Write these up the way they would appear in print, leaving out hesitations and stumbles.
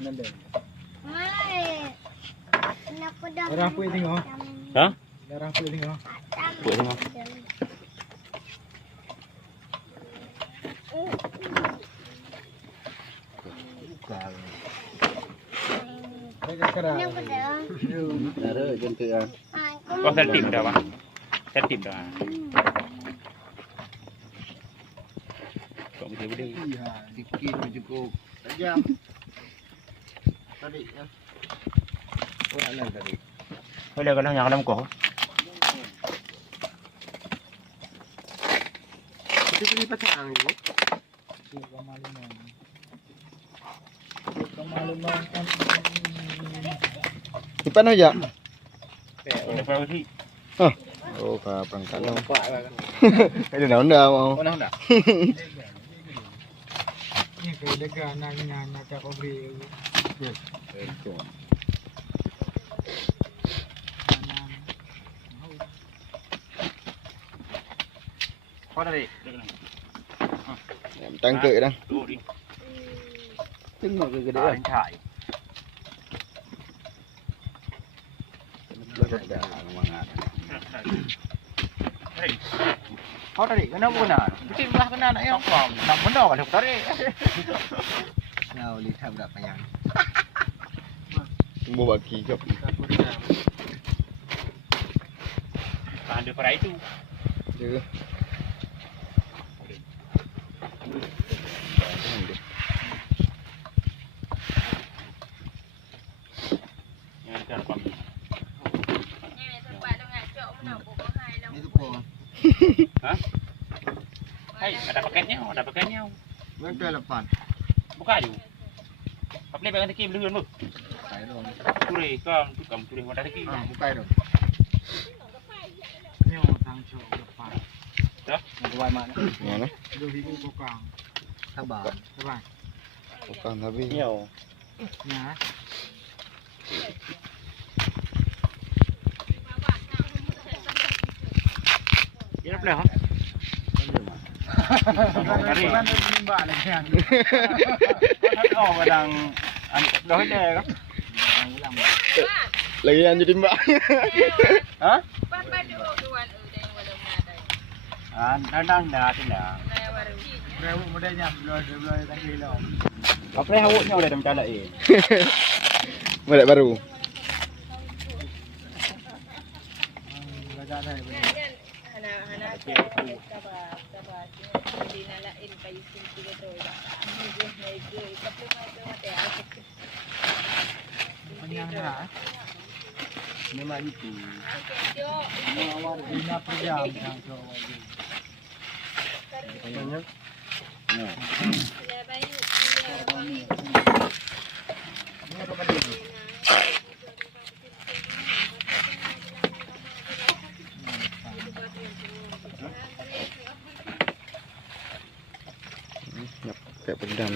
Nandun. Ay. Darah po ini oh. Ha? Darah po ini oh. Pwede mo. Ada sekarang. Ada jentukan. Oh, tertib dah, Pak. Tertib dah. Kok gede-gede. Iya, dikit cukup. Tajam. Tadi ya. Kurang tadi. Boleh kalau yang dalam kok. Itu beli pasang itu. Suka maluman. Suka maluman. Depan aja. Boleh kalau sih. Oh, kapan kan? Pak kan. Itu dah mau. Mana enggak? Ini kayak lega nanya cak obri. Kau tadi. Tăng cự đang. Đủ đi. Trứng ngọt cái Để đấy. anh thải. Kau tadi kenapa kena? Mesti belah kena nak yang kau. Nak benda kan tadi. Nào đi tham đạp nhang. Mua bạc kỳ chụp. Ada pada itu. Được. Yang kan pam. Itu kok. Hah? Hai, ada paketnya, ada paketnya. Vẫn chơi là phản. Buka ju. Apa ni bagian teki belum lu? Cái rồi. Curi kan, tukang curi mana teki. À, một cây rồi. Nyo tang cho lepas. Dah. Quay mà. Nghe nó. Dua ribu kokang. Sabar. Coba. Bukan tapi. Nhiều. Nah. Ini apa dah? Tadi. Kan nimba lagi yang. Oh, kadang dah ada kan? Lagi ăn cho tim bạn. Hah? Kadang dah tidak. Rewu modalnya belum kan kilo. Apa yang awaknya udah macam mana eh? Model baru. Enggak ada. Penyangga. Memang itu. Awal dunia perjam yang Jawa. Banyak. Nah. Nhập kayak pedang.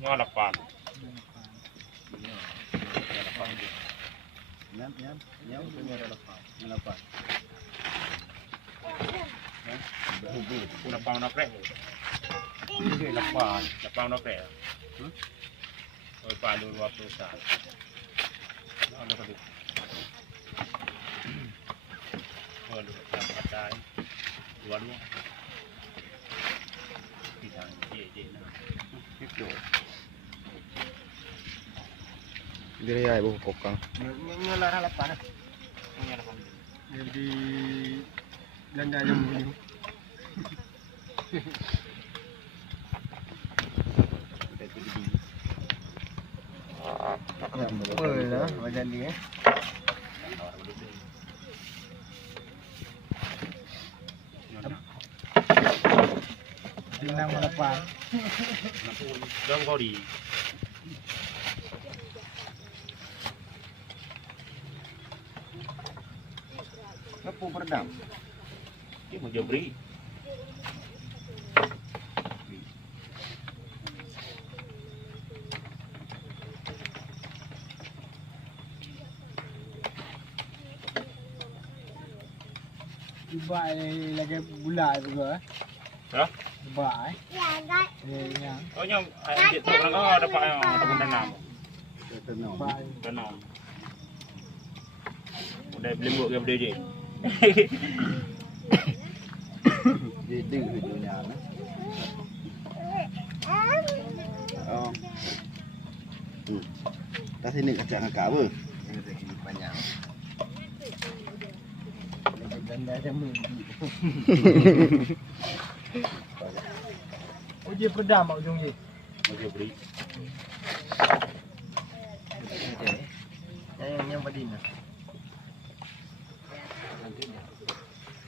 Nyo lapan. Nyam punya lepas. Lepas. Lapang nak rek. Ini lapang nak rek. Oi palu 20 saat. Ada kali. Oh, ada. Dua-dua. Pisang je nah. Itu. Dia ya ibu kokang. Ngelarang lapan. Ngelarang. Jadi belanja yang begini. Boleh lah, wajan dia. Tinang melepas. Dong kau di. Kepu peredam. Dia mau jabri. Baik lagi bulat juga. Hah? Baik. Yang Oh nyong ayam tu orang oh dapat ayam ataupun tanam. baik. Tanam. Udah beli buat ke beli je. Jadi hidupnya. Oh. Ta sini kacang kakak apa? Ini banyak. Dan ada mungkin. Uji peredam mak ujung ni. Macam beli. Yang badina.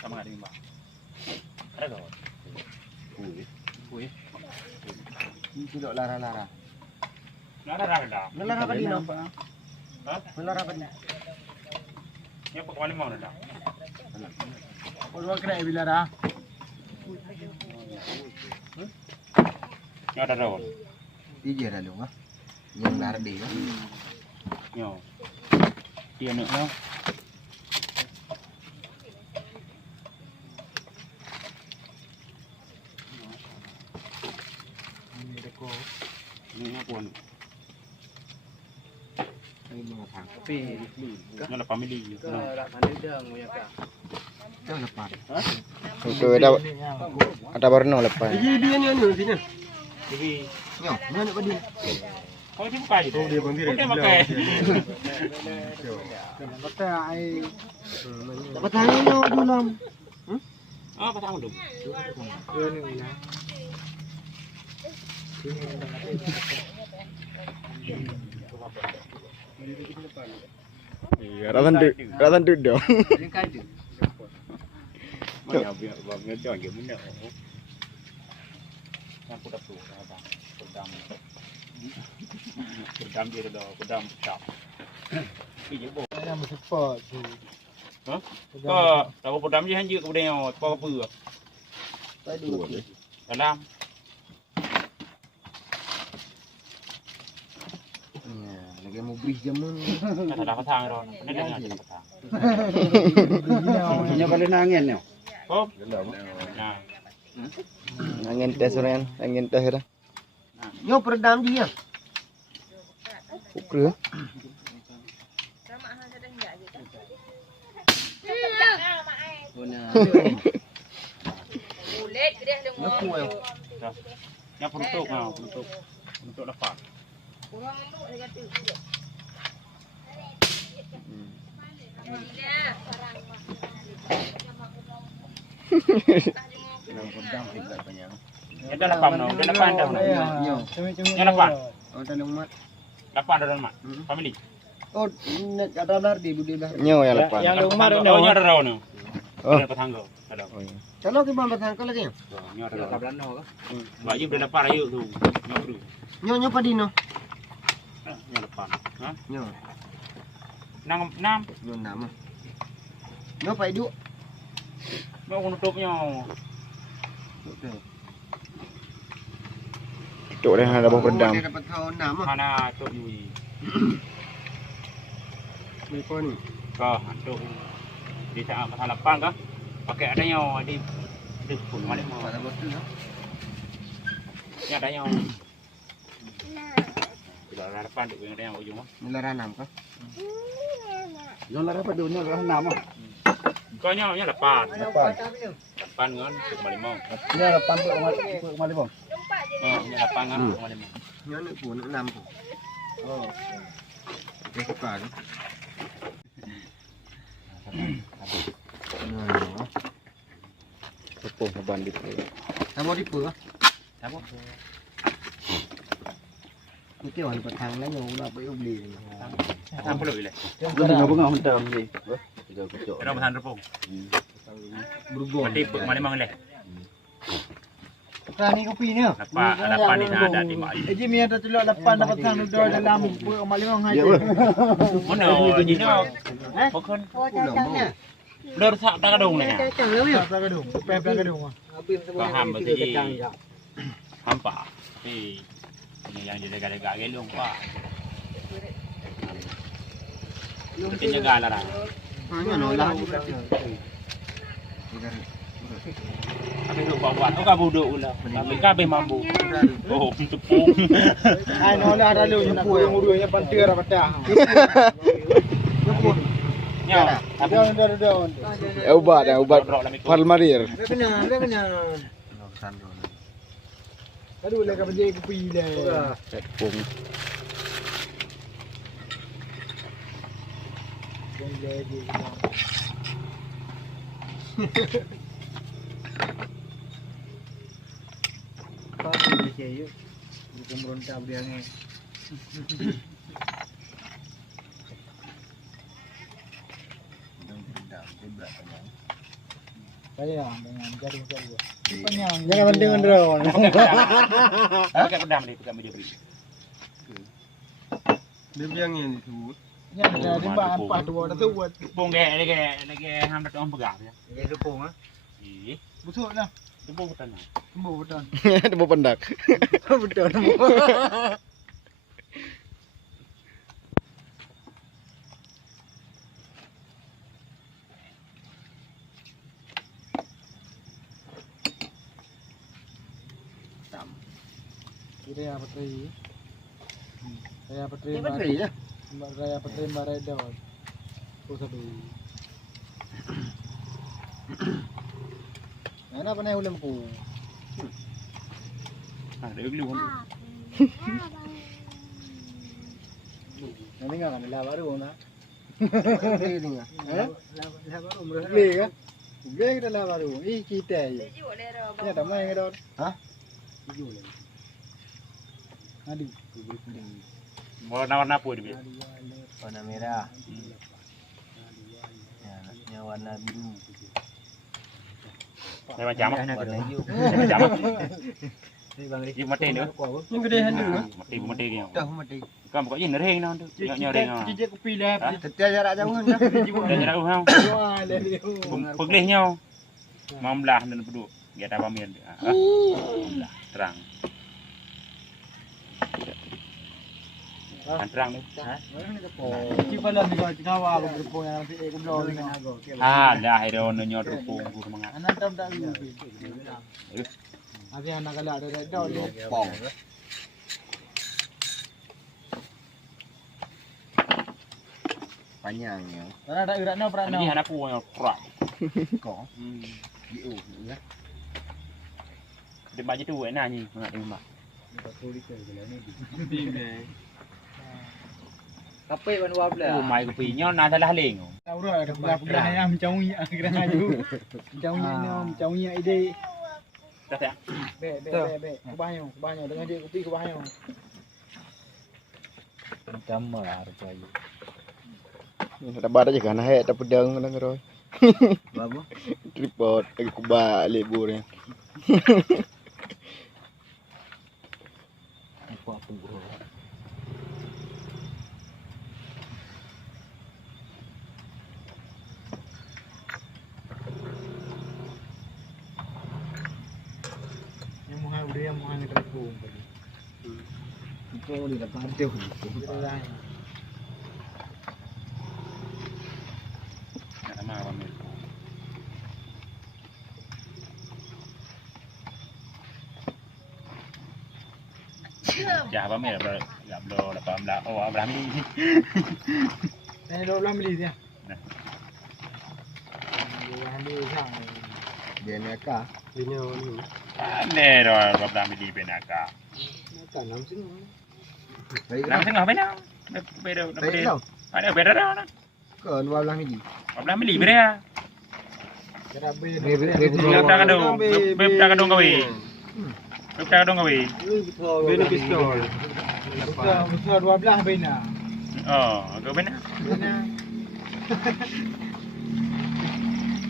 Sama ada mbak. Ada kau? Kuih. Ini tidak lara-lara. Nara dah. Lara badina. Hah? Lara badina. Ni apa kau ni mau dah? Kalau kena bila dah. Ni ada dah. Tiga dah lu ah. Yang lara dia. Nyo. Dia nak nyo. Ini deko. Ni apa ni? Ini mau thang. Tapi ni. Ni lah family. Rak mana dah ngoyak ka. Jangan lepas. Itu ada warna lepas. Dia ni sini. Jadi, Nyo, mana nak badina? kau ni buka je. Oh, dia pun Okey pakai. Kata ai Dapat tangan nyo dalam. Ah, pasang dulu. ni lah. Iya, ratan tu dah. Mana biar biar jangan dia benda. Aku dah tu apa? Pedam dia dah, pedam cap. Ini bo. Ada mesti pot tu. Ha? Kau tahu pedam je hanya kemudian apa apa. Dalam. Ya, lagi mau beri jamun. Kata dah pasang ron. Ini dah ada pasang. Punya kali nangin nyo. Oh. Nah. Angin tes orang, angin tes dah. Nyo peredam dia. Ukur. Kulit dia ada ngomong. Yang untuk untuk dapat. Kurang untuk dia kata. Nang peredam juga banyak. Yang dah lapan no, dah lapan dah. Nyo. Cumi-cumi. Yang lapan. Oh, tanam mat. Lapan dah mat. Family. Oh, nak ada lar di budi lar. Nyo yang lepas. Yang ada umar Oh, ni. ni ada rawan ni. Oh. Ada pasang kau. Ada. Oh iya. Kalau ke bang batang kau lagi. Ni ada rawan. Bak je dah lapan ayo tu. Nyo dulu. Nyo padino. Nyo lapan. Ha? Nyo. Nam. Nyo nama. Nyo pai du. Mau nutupnya. Okey. Itu dah ada bawah pedam. Dia dapat tahu nama. Mana tu yui. Mereka ni. Kau tu di saat pasal lapan kah? Pakai adanya di pun balik mau. Pada botol lah. Ni adanya. Bila lapan tu yang adanya ujung. Ni lar enam kah? Nyo lah dapat dunia lah nama. Kau nya lapan. Lepas. Lapan kan kembali mau. Ni lepas tu kembali bang. Oh, ni lapan kan kembali mau. Nyo ni pun enam tu. Oh. Dia suka ni. Nah. Tepung bandit. Sama di pur. Apa? Kita orang petang lah nyo nak pergi beli. Pasang puluh bila. Enggak bunga hentam ni. Kira pasang tepung. Bergol. Berarti kembali mau leh. Sekarang ni kopi ni. Lapan di sana ada di mak. Eji mi ada tulak lapan dapat tang duduk dalam buat amal lima hai. Mana di ni? Bukan. Lur sak tak kadung ni. Kacang leu ya. Tak kadung. Pem-pem kadung. Kau ham bersih. Hampa. Ini yang jadi gala-gala gelung pak. Kita jaga lah. Nyo no lah. Kabeh duk bawa tu kabeh duk ulah. Kabeh mampu. Oh, tepung. Ai no lah ada lu nak kuih murunya pantir apa dah. Nya, Eh, ubat Palmarir. Kena. Aduh lah kerja kopi lah. Tepung. Apa dia yuk? Bukan merontak dia ni. Saya dengan jari saya. Panjang. Jangan penting drone. pakai pedang ni, pakai meja beri. Dia biang ni tu. Nya ada rimba empat dua dah tu buat. Tepung lagi ham dak orang pegang ya. Dia tepung ah. Ih, Busuk dah. tepung hutan. Tembuk betul. Tepung pendak. Betul. Raya Petri. Raya Petri. Petri ya. Raya Petri Maredo. Tu sabi. Mana panai ulam ku? Ada gelu pun. Nanti enggak kan lah baru na. Petri ni ah. Lah baru beli kan? Beli kita lah baru. Ih kita ya. Tujuh lera. Ya dah main ke Hah? Tujuh lagi. Aduh. Warna-warna apa dia? Warna merah. Ya, warna biru. Macam Warna hijau. Macam Ni bang Dia mati ni. Yang gede handu ah. Mati dia. Dah mati. Kan pokok je nereng nah tu. Nyak ring ah. Cicik kopi lah. Tetia jarak jauh dah. Dah jarak tu hang. Wah, dah dia. Peglihnya. Mamlah dan peduk. Dia tak pamir. Terang. Terang ni. Cik palam ni kau cinawa aku berpung yang nanti aku belum dengan aku. Dah hero nyot rupung ku semangat. Anak tam tak lupa. Abi anak kala ada dah dia. Pong. Panjangnya. Karena ada iratnya Ini pernah. anak aku yang kerak. Kok. Yo, ya. Dia baju tu enak ni, nak di rumah. Kapai ban wabla. Oh, mai kopi nyo na salah ling. Tahu dah ada pula ayam macam uya kira aju. Macam uya ni macam uya ide. Tak tak. Be. Kubanyo dengan dia kopi kubanyo. Macam lah rupanya. Ada bar aja kan, hai ada pedang nang roy. Babu. Tripod lagi kubak liburnya. Apa bro? Yang muhang udah yang muhang terpung tadi. Itu di depan tu. Nama apa ni? Ya, apa ni? Ya, belum dapat amla. Oh, amla ni. Ini dah ulang beli dia. Dia ambil sang. Dia neka. Ini ni. Ane ro, amla ni benaka. Neka namsing. Nang tengah bena. Beda. Ada beda dah. Kan walang ni. Amla ni beda. Kira beli. Beb dah kadung kawe. Beb dah kadung kawe. Bena pistol. Besar 12 bina. Oh, agak bena.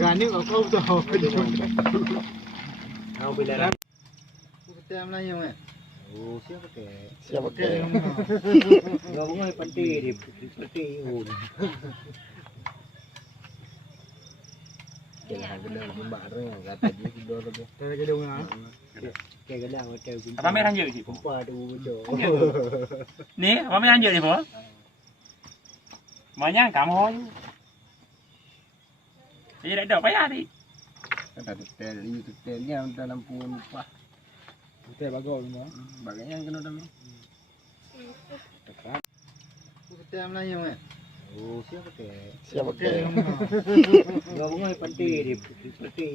Gani kau tahu. Kau bila. Kita Melayu eh. Oh, siapa ke? Siapa ke? Kau bunga pantai di pantai un. Jangan gelang membareng kata dia tidur lagi. Kita gedung ah. Kayak gelang hotel pun. Apa merah je sih? Kumpa tu betul. Ni, apa merah je ni, Bo? Banyak kamu. Jadi dah payah ni. Ada detail ini detailnya dalam pun lupa. Kita bagus semua. Bagainya kena dalam. Kita Melayu kan. Oh, siapa ke? Siapa ke? Enggak mau pati di pati.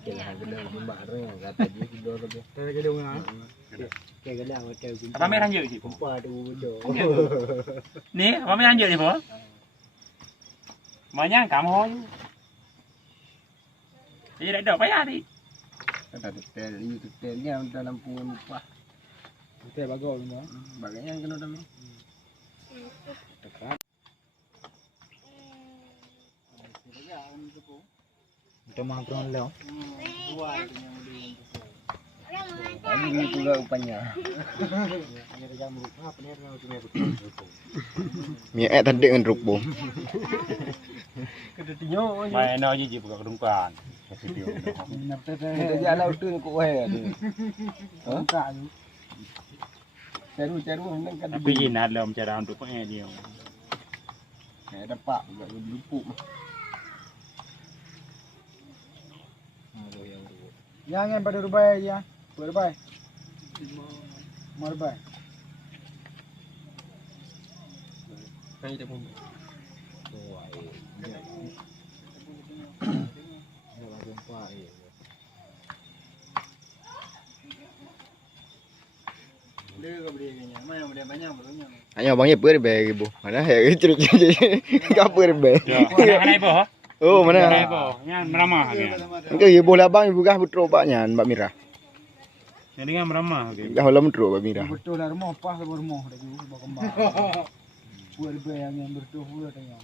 Jangan gedang bareng kata dia tidur lagi. Kita gedung ah. Kayak gedang hotel pun. Apa merah je sih? Kumpa tu bodoh. Ni, apa merah je ni, Po? Banyak kamu. Jadi dah payah ni. Ada detail ini detailnya dalam pun lupa. Kita bagus semua. Bagainya kena dalam. Kita mah pernah leo. Ini pula upanya. Mie tadi dengan rupo. Mai no je buka kedungkan. Kita jalan tu kau weh tu. Buka tu. Ceru hendak kan. Tapi ini ada cara untuk pakai dia. Ada pak juga lupuk. Yang pada rubai ya. Rubai. Marbai. Kai dah pun. Dia kau beri kanya. Mana beri banyak belumnya. Hanya bang apa be ibu. Mana ya cerita apa be. Mana ibu? Oh Mana mana? ibu? Yang meramah ni. Engkau ibu labang ibu kah putro baknya Mbak Mira. Yang dengan meramah. Kah holam putro Mbak Mira. Betul lah rumah pas rumah dah tu bawa kembang. Buat lebih yang bertuah pula tengok.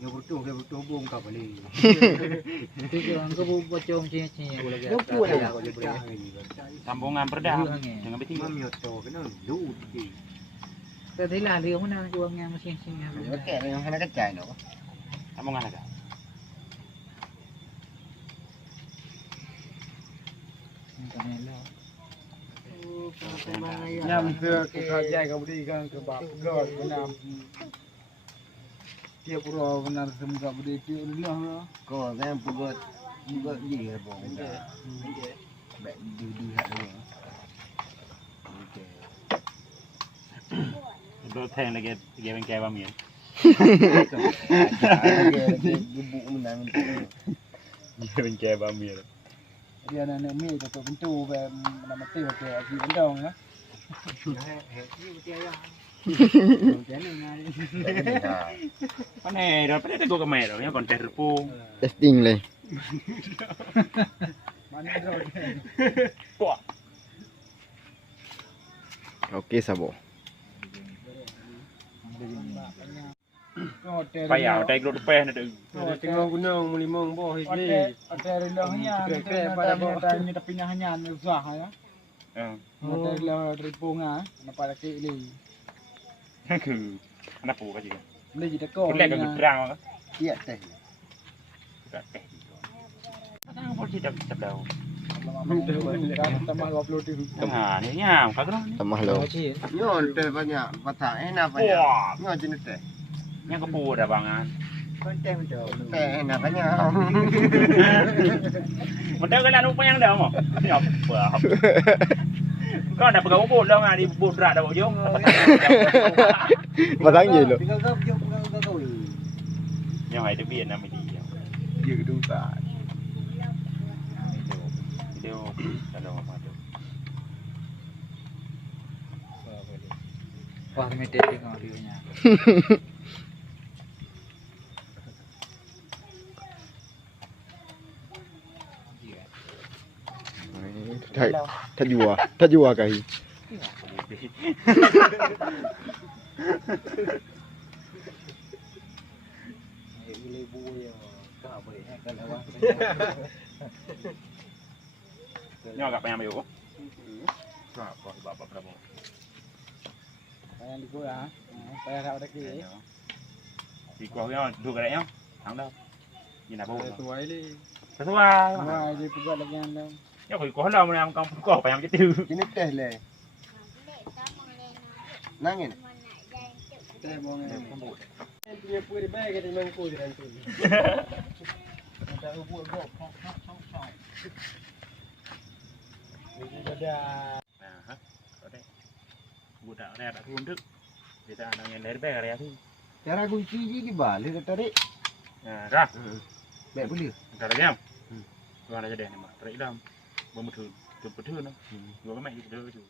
Yang betul bom kau balik. Itu orang kau bocong cincin boleh Dia pun lah kau boleh. Sambungan perdah dengan betul. Mami oto kena lut di. Tadi lah dia mana juangnya mesin-mesin. Okey, yang kena kecai no. Sambungan ada. Nhằm vừa cái dài cái body cái bạc rồi cái nam kia pura benar semua body kia dulu Kau kan buat gì hả bông? Bạn đi hả luôn. Itu thang lagi yang kayak bami. Gebuk menang. Yang kayak bami. dia nenek mi tu pintu về nama teh ke di endong ya Mana dah pada tu kamera yang konten rupu. Testing le. mana tu Wah. Okey sabo. Payah tak ikut depan ada. Tengok gunung melimong boh ini ada rendahnya ada ni tapi hanya usah ya ada lah ripunga nampak lagi ini Ke anak pu kaji. boleh jadi kau Boleh kan perang kan? Iya teh. Tak teh. Apa pun tidak bisa tahu. tambah upload tu Nah, ni nyam kagak ni. Tamah lo. Nyon teh banyak, patah enak banyak. Wah, Nyon jenis teh. yang kepu dah bangan. konten tu Teh enak banyak. Modal kan lupa yang dah mau. Ni apa? Kau dah pegang ubud dah ngah di ubud berat dah bojong. Batang je lo. Tinggal kau tinggal kau. Yang ada biar nama dia. Dia gedung tak. Video kalau apa tu. wah mete tengok dia nya Tak jua kai. boleh buaya tak boleh kalau awak Ni agak banyak bayar. Berapa bapak berapa? payah di gua payah tak ada ke Di kuah yang dua kali yang. Tang dah. Ni nak bawa. sesuai ni Sesuai. wah dia pegang lagi yang Ya koi ko la mana kamu ko pa yang itu. Ini teh le. Nangin. Teh bonge. Punya puri baik kita mangku dan tu. Ada ubur gok kok. Ini ada Nah, có đấy. Budak rare tak untuk. Kita anak yang dari baik area tu. Cara kunci di balik ke tarik. Nah, dah. Baik boleh. Dah dah jam. Tuan aja deh ni mah. Tarik dalam. Bawa betul. Betul betul no. Gua kan main itu tu.